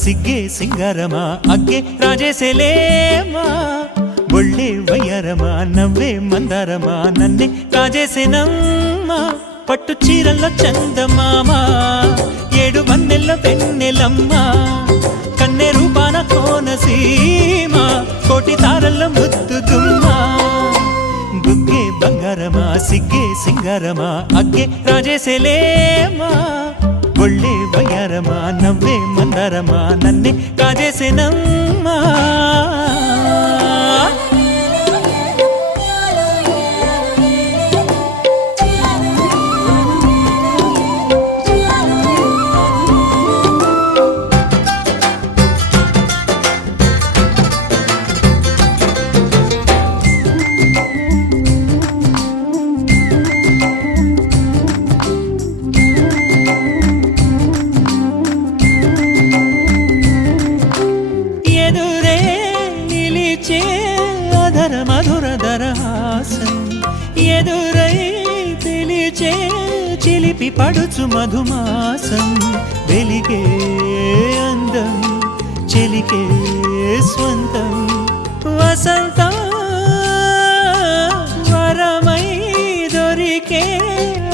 సిగ్గే సింగారమా అగ్గే రాజేసేలేమా ఒళ్ళే వయ్యారమా నవ్వే మందారమా నన్నే కాజేసేనమ్మా పట్టు చీరల్లో చందమామా ఏడు వన్నెల్లో వెన్నెలమ్మా కన్నె రూపాన కోనసీమ కోటి తారల్లో ముద్దుగుమ్మా బుగ్గే బంగారమా సిగ్గే సింగారమా అగ్గే రాజేసేలేమా ఒళ్ళే వయ్యారమా నవ్వే మందారమా నన్నే కాజేసేనమ్మా మధురధరహాసం ఎదురై పిలిచే చిలిపి పడుచు మధుమాసం వెలిగే అందం చెలికే స్వంతం వసంతం వరమై దొరికే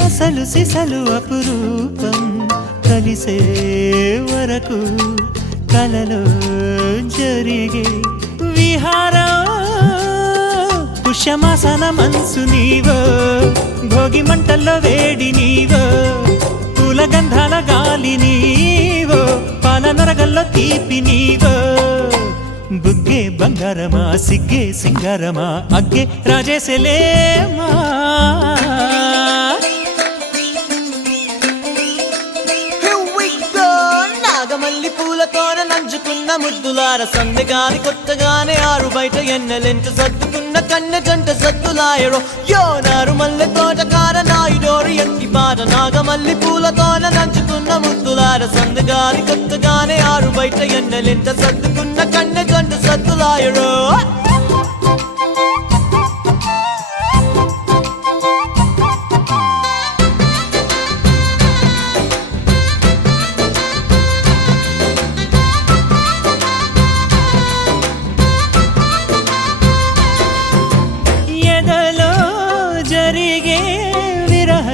అసలు సిసలు అపురూపం కలిసే వరకు కలలో జరిగే విహారం పుష్యమాసన మనసు నీవో భోగి మంటల్లో వేడి నీవో పూల గంధాల గాలి నీవో పాల నరగల్లో తీపి నీవో బుగ్గే బంగారమా సిగ్గే సింగారమా అగ్గే రాజేసేలేమా నాగమల్లి పూలతోన నంచుకున్న ముద్దులార సందెగాని కొత్తగానే ఆరు బయట ఎన్నెలెంట సర్దుకున్న కన్నె జంట సద్దులాయరో యోనారు మల్లె తోటకార నాయుడోరు ఎంటి పాట నాగమల్లి పూలతోన నంచుకున్న ముద్దులార సందెగాని కొత్తగానే ఆరు బయట ఎన్నెలెంట సర్దుకున్న కన్నె జంట సద్దులాయరో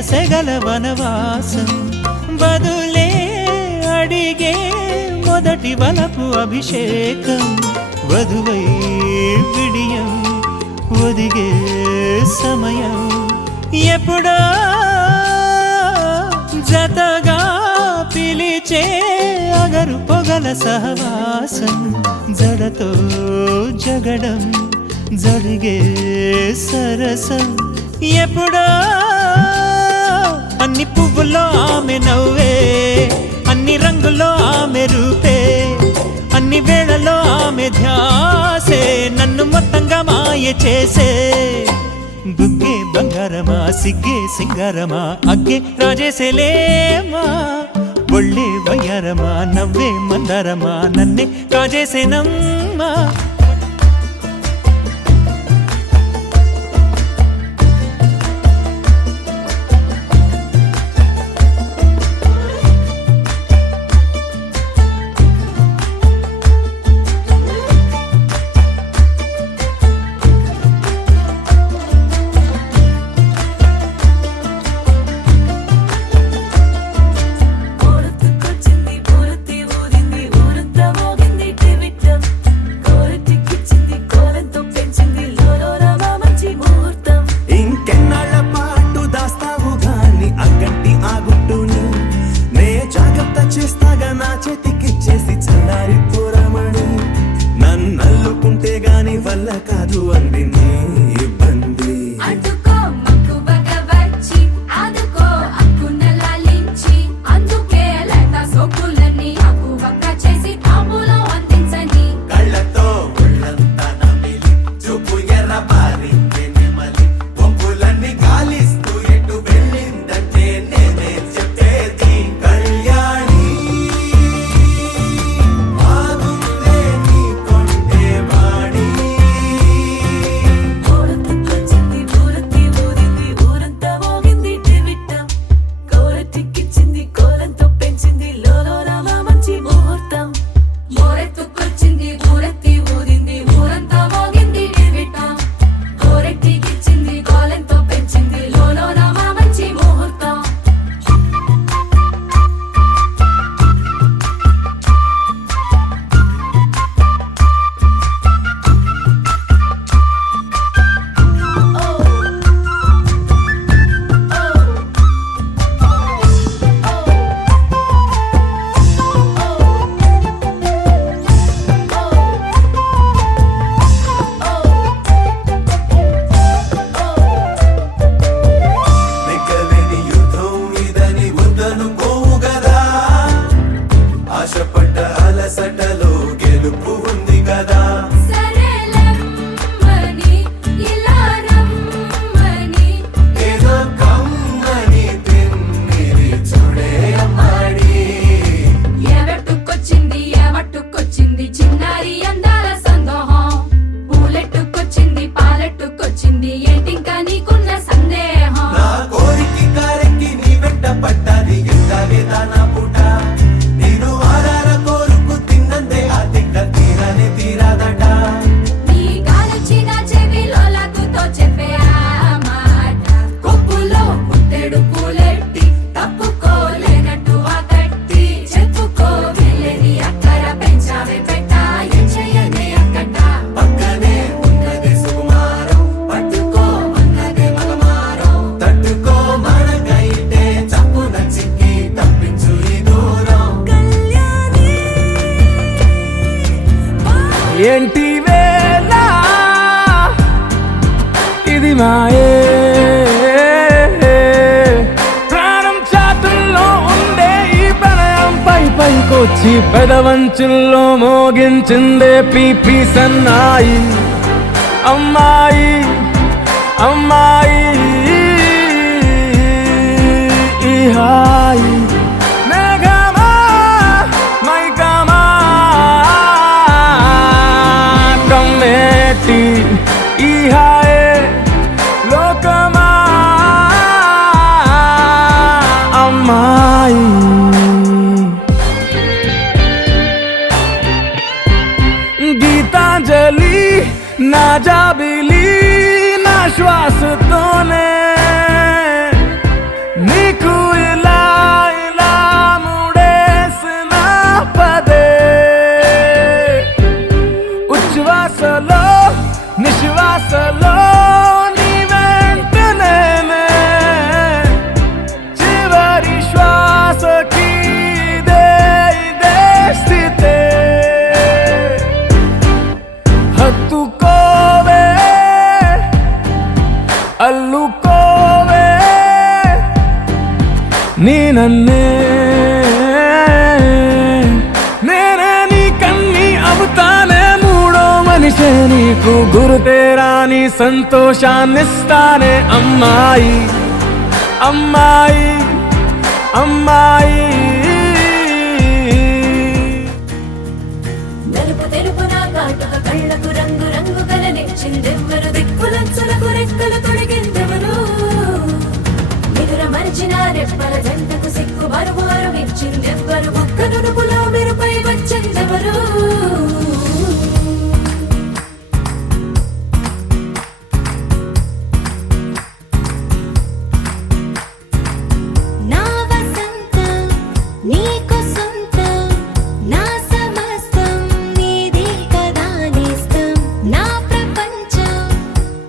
సెగల వనవాసం బదులే అడిగే మొదటి వలపు అభిషేకం వధువై విడియం ఒదిగే సమయం ఎప్పుడో జతగా పిలిచే అగరు పొగల సహవాసం జడతో జగడం జరిగే సరసం ఎప్పుడో అన్ని పువ్వుల్లో ఆమె నవ్వే అన్ని రంగుల్లో ఆమె రూపే అన్ని వేళలో ఆమె ధ్యాసే నన్ను మొత్తంగా మాయ చేసే బుగ్గే బంగారమా సిగ్గే సింగారమా అగ్గే రాజేసేలేమా ఒళ్ళే వయ్యారమా నవ్వే మందారమా నన్నే కాజేసేనమ్మా చేస్తాగా నా చేతికిచ్చేసి చల్లారి పోరమణి నన్నల్లుకుంటే గాని వల్ల కాదు అంది నీ ఇబ్బంది కళ్ళతో ఒళ్ళంతా నమిలి చూపు ఎర్రబారి నెమలి బొంపులన్నీ గాలిస్తూ ఎటు వెళ్ళిందంటే నేనే చెప్పేది కళ్యాణి బాగుందే నీ కొంటే వాడి ఇది మాయే ప్రాణం చాతుల్లో ఉండే ఈ ప్రణయం పైకొచ్చి పెదవంచుల్లో మోగించిందే పీపీ సన్నాయి అమ్మాయి అమ్మాయి ఈ హాయి మేఘమా మైకమా కమ్మేటి ఈ హాయే లోకమా అమ్మాయి గీతాంజలి నా జాబిలి నా శ్వాసతోనే నీకు ఇలా ఇలా ముడేసిన పదే ఉచ్ఛ్వాసలో నిశ్వాసలో నీ వెంట నేనే చివరి శ్వాసకి ఇదే స్థితే హత్తుకోవే అల్లుకోవే నీ నన్నే నేనే నీ కన్ని అవుతానే మూడో మనిషే నీకు గురుతేరాని సంతోషాన్నిస్తానే అమ్మాయి అమ్మాయి అమ్మాయి నలుపు తెలుపున కాటుక కళ్ళకు రంగు రంగు కలనిచ్చిందెవ్వరు దిక్కులంచులకు రెక్కలు తొడిగిందెవరు నిదుర మరిచిన రెప్పల జంటకు సిక్కు బరువారు ఇచ్చిందెవ్వరు ఒక్క నునుపులో మెరుపై వచ్చిందెవరు నా వసంతం నీకు సొంతం నా సమస్తం నీది కదా నేస్తం నా ప్రపంచం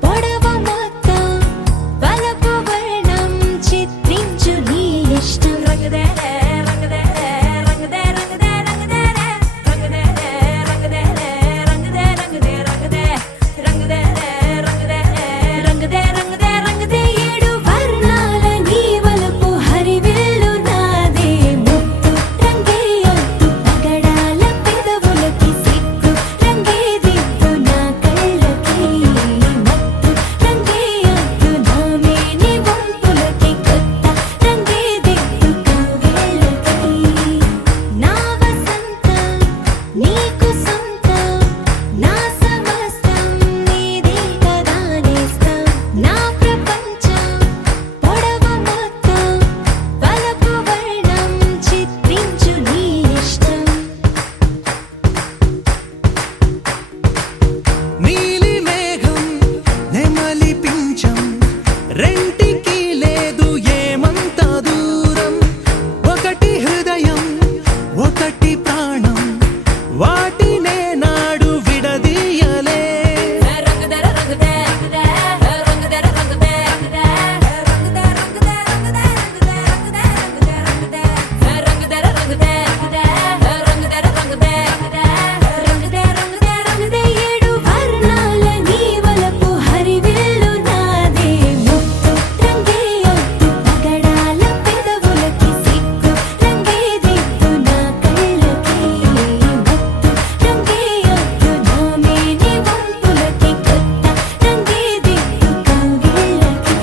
పొడవు మొత్తం వలపు వర్ణం చిత్రించు నీ ఇష్టం రంగదే రంగదే రంగదే రంగదే రంగదే రంగదే రంగదే రంగదే రంగదే రంగదే రంగదే రంగదే రంగదే రంగదే ఏడు వర్ణాల నీ వలపు హరివిల్లు నాదే ముత్తు రంగే ఒత్తు పగడాల పెదవులకి సిక్కు రంగే దిద్దు నా కళ్ళకి మత్తు రంగే ఒత్తు నా మేని వంపులకి కొత్త రంగే దిద్దు కవ్విళ్ళకి నా వసంతం నీకు సొంతం నా సమస్తం నీది కదా నేస్తం నా ప్రపంచం పొడవు మొత్తం వలపు వర్ణం చిత్రించు నీ ఇష్టం నీలి మేఘం నెమలి పించం రెంటికి లేదు ఏమంత దూరం ఒకటి హృదయం ఒకటి ప్రాణం వాటినే నాడు విడదీయలే రంగదే రంగదే రంగదే రంగదే రంగదే రంగదే రంగదే రంగదే రంగదే రంగదే ఏడు వర్ణాల నీ వలపు హరివిల్లు నాదే ముత్తు రంగే ఒత్తు పగడాల పెదవులకి సిక్కు రంగే దిద్దు నా కళ్ళకి మత్తు రంగే ఒత్తు నా మేని వంపులకి కొత్త రంగే దిద్దు కవ్విళ్ళకి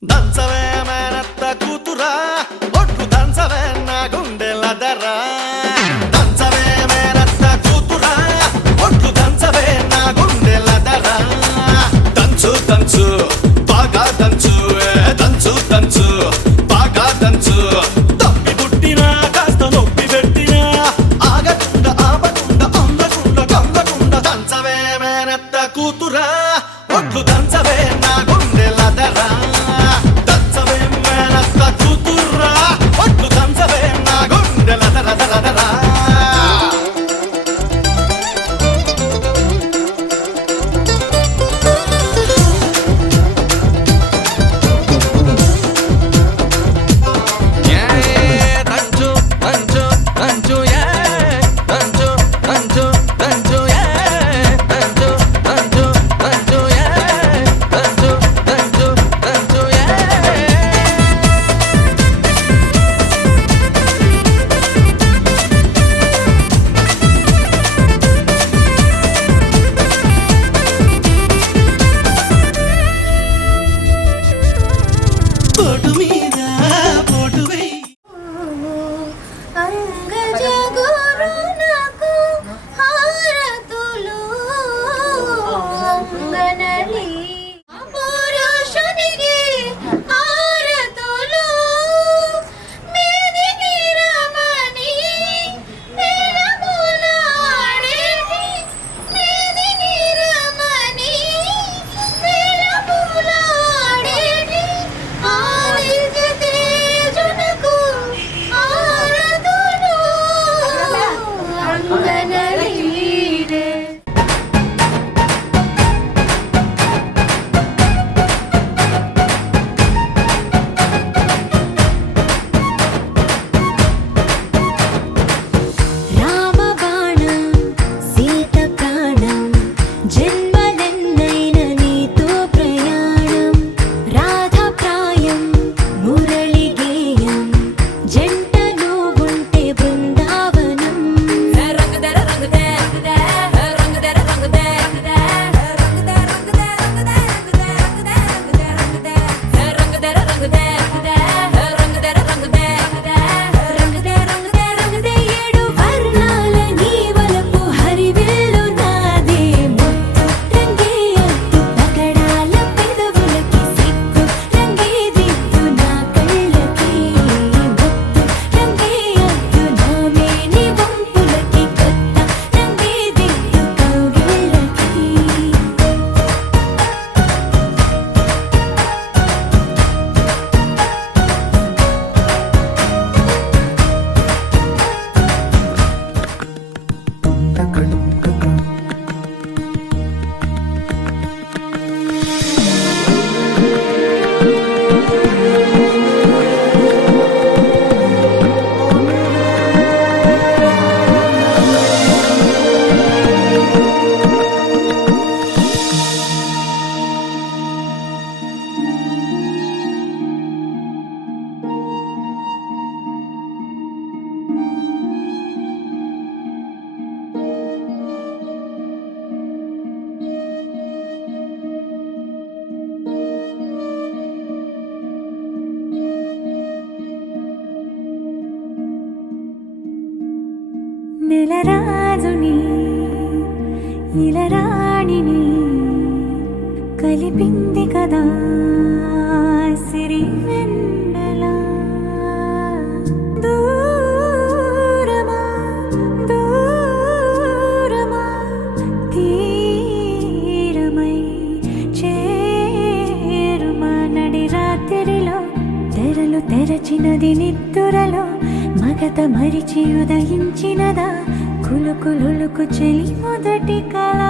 దంచవే మేనత్త కూతురా ఒట్టు దంచవే నా గుండెల దర్రా దంచవే మేనత్త కూతురా ఒట్టు దంచవే నా గుండెల దర్రా దంచు దంచు బాగా దంచు దంచు దంచు బాగా దంచు తప్పి పుట్టినా కాస్త నొప్పి పెట్టినా ఆగకుండా ఆపకుండా అందకుండా కందకుండా దంచవే మేనత్త కూతురా ఒట్టు దంచవే నా గుండెల దర్రా దంచవే మేనత్త కూతురా ఒట్టు దంచవే పోటు మీద పోటు వేయి. అంగజగురు నాకు హారతులు అంగనలి పురుషునికి హారతులు మేదిని రమణి వేలములాడేటి మేదిని రమణి వేలములాడేటి ఆదిత్య తేజునకు హారతులు అంగనలీరే. రామబాణం సీత ప్రాణం జన్మలెన్నైన నీతో ప్రయాణం రాధా ప్రాయం మురళి గేయం జంట నువ్వుంటే బృందావనం. ఏడు వర్ణాల నీ వలపు హరివిల్లు నాదే ముత్తు రంగే అద్దు పగడాల పెదవులకి సిగ్గు రంగే దిద్దు నా కళ్ళకి ముత్తు రంగే అద్దు నా మేని వంపులకి కొత్త రంగే దిద్దు కౌగిళ్ళకి. నెలరాజుని ఇలరాణిని కలిపింది కదా సిరి వెన్నెల. దూరమా దూరమా తీరమై చేరుమా నడి రాత్రిలో తెరలు తెరచినది నిద్దురలో మగత మరిచి ఉదయించినదా కులుకులుకు చెలి మొదటి కళ.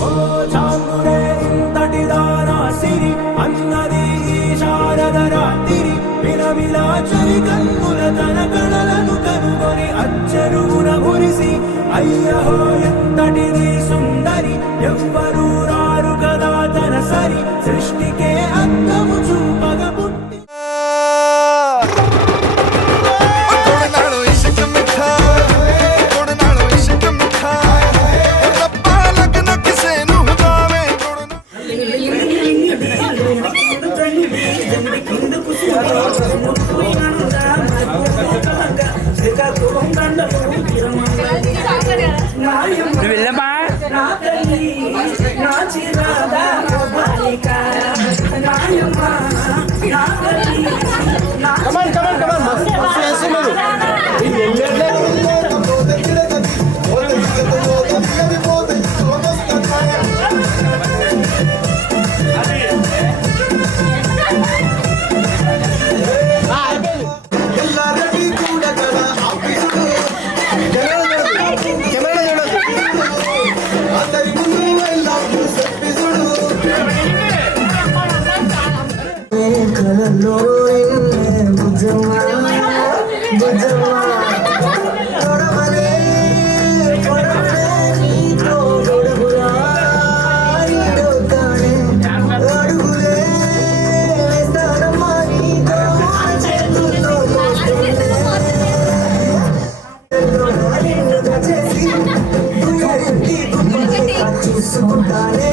ఓ చాంగురే ఇంతటిదానా సిరి అన్నది ఈ శారద రాత్రి విలవిలా చలి కన్నుల తన కళలను కనుగొని అచ్చరువున మురిసి అయ్యహో ఎంతటిది సుందరి ఎవ్వరూ రారు కదా తన సరి సృష్టికే అద్దము చూపగ పుట్టి. కొడనాడు ఇసుక మిఠా కొడనాడు ఇసుక మిఠా రబ్బా లగ్న కిసే నువ్వు గావే అందరి ముందు తెలుసుకుంటానే